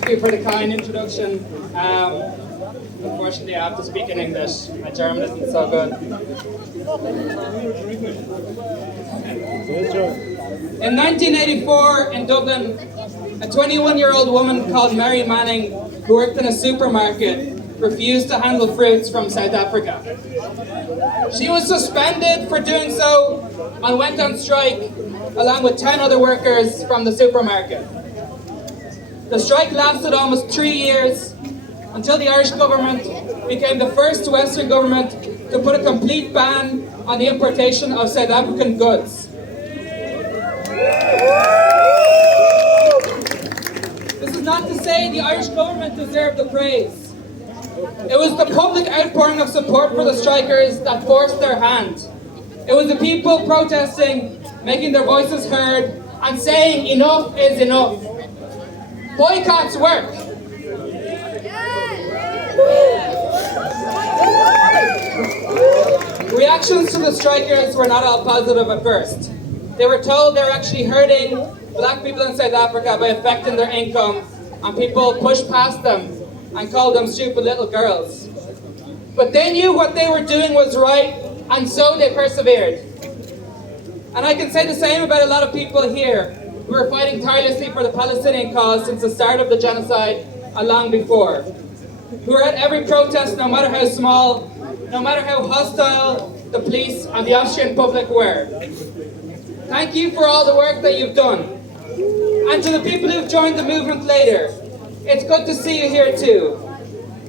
Thank you for the kind introduction. Unfortunately, I have to speak in English. My German isn't so good. In 1984, in Dublin, a 21-year-old woman called Mary Manning, who worked in a supermarket, refused to handle fruits from South Africa. She was suspended for doing so and went on strike along with 10 other workers from the supermarket. The strike lasted almost 3 years until the Irish government became the first Western government to put a complete ban on the importation of South African goods. This is not to say the Irish government deserved the praise. It was the public outpouring of support for the strikers that forced their hand. It was the people protesting, making their voices heard, and saying enough is enough. Boycotts work. Reactions to the strikers were not all positive at first. They were told they were actually hurting black people in South Africa by affecting their income, and people pushed past them and called them stupid little girls. But they knew what they were doing was right, and so they persevered. And I can say the same about a lot of people here who are fighting tirelessly for the Palestinian cause since the start of the genocide and long before. Who are at every protest, no matter how small, no matter how hostile the police and the Austrian public were. Thank you for all the work that you've done. And to the people who've joined the movement later, it's good to see you here too.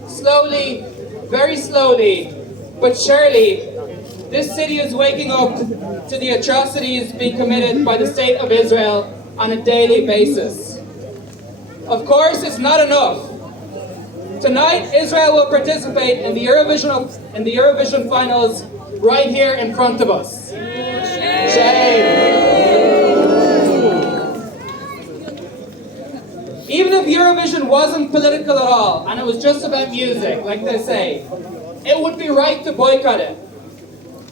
Slowly, very slowly, but surely, this city is waking up to the atrocities being committed by the State of Israel on a daily basis. Of course, it's not enough. Tonight, Israel will participate in the Eurovision finals right here in front of us. Shame. Even if Eurovision wasn't political at all, and it was just about music, like they say, it would be right to boycott it.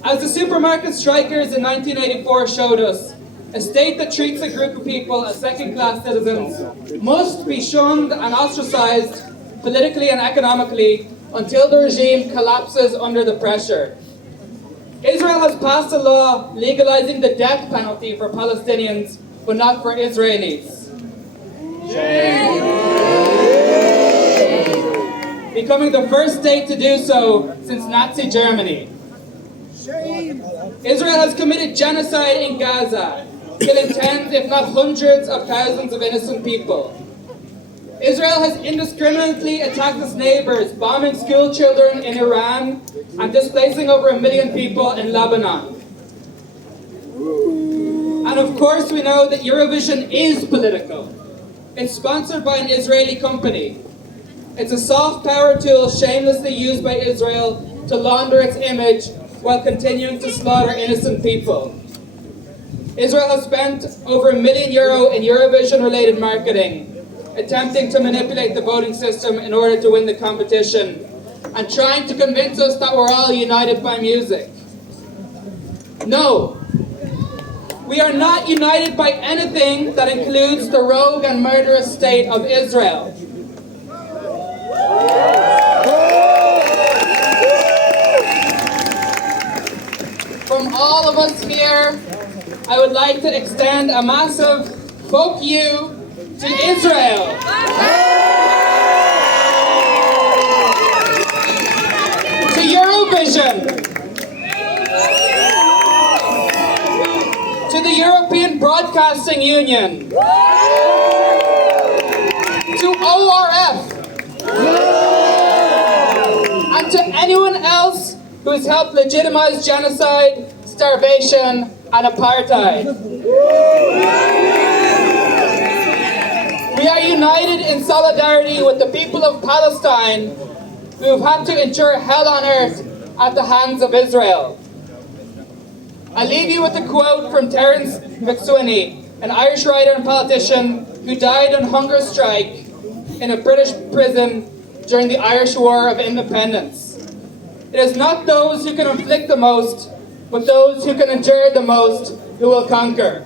As the supermarket strikers in 1984 showed us, a state that treats a group of people as second-class citizens must be shunned and ostracized politically and economically until the regime collapses under the pressure. Israel has passed a law legalizing the death penalty for Palestinians, but not for Israelis. Shame. Becoming the first state to do so since Nazi Germany. Shame. Israel has committed genocide in Gaza, killing tens, if not hundreds of thousands of innocent people. Israel has indiscriminately attacked its neighbors, bombing school children in Iran and displacing over 1 million people in Lebanon. And of course we know that Eurovision is political. It's sponsored by an Israeli company. It's a soft power tool shamelessly used by Israel to launder its image while continuing to slaughter innocent people. Israel has spent over €1 million in Eurovision-related marketing, attempting to manipulate the voting system in order to win the competition, and trying to convince us that we're all united by music. No. We are not united by anything that includes the rogue and murderous state of Israel. From all of us here, I would like to extend a massive fuck you to Israel. To Eurovision. To the European Broadcasting Union. To ORF. And to anyone else who has helped legitimize genocide, starvation, and apartheid. We are united in solidarity with the people of Palestine who have had to endure hell on earth at the hands of Israel. I leave you with a quote from Terence McSweeney, an Irish writer and politician who died on hunger strike in a British prison during the Irish War of Independence. It is not those who can inflict the most, but those who can endure the most who will conquer.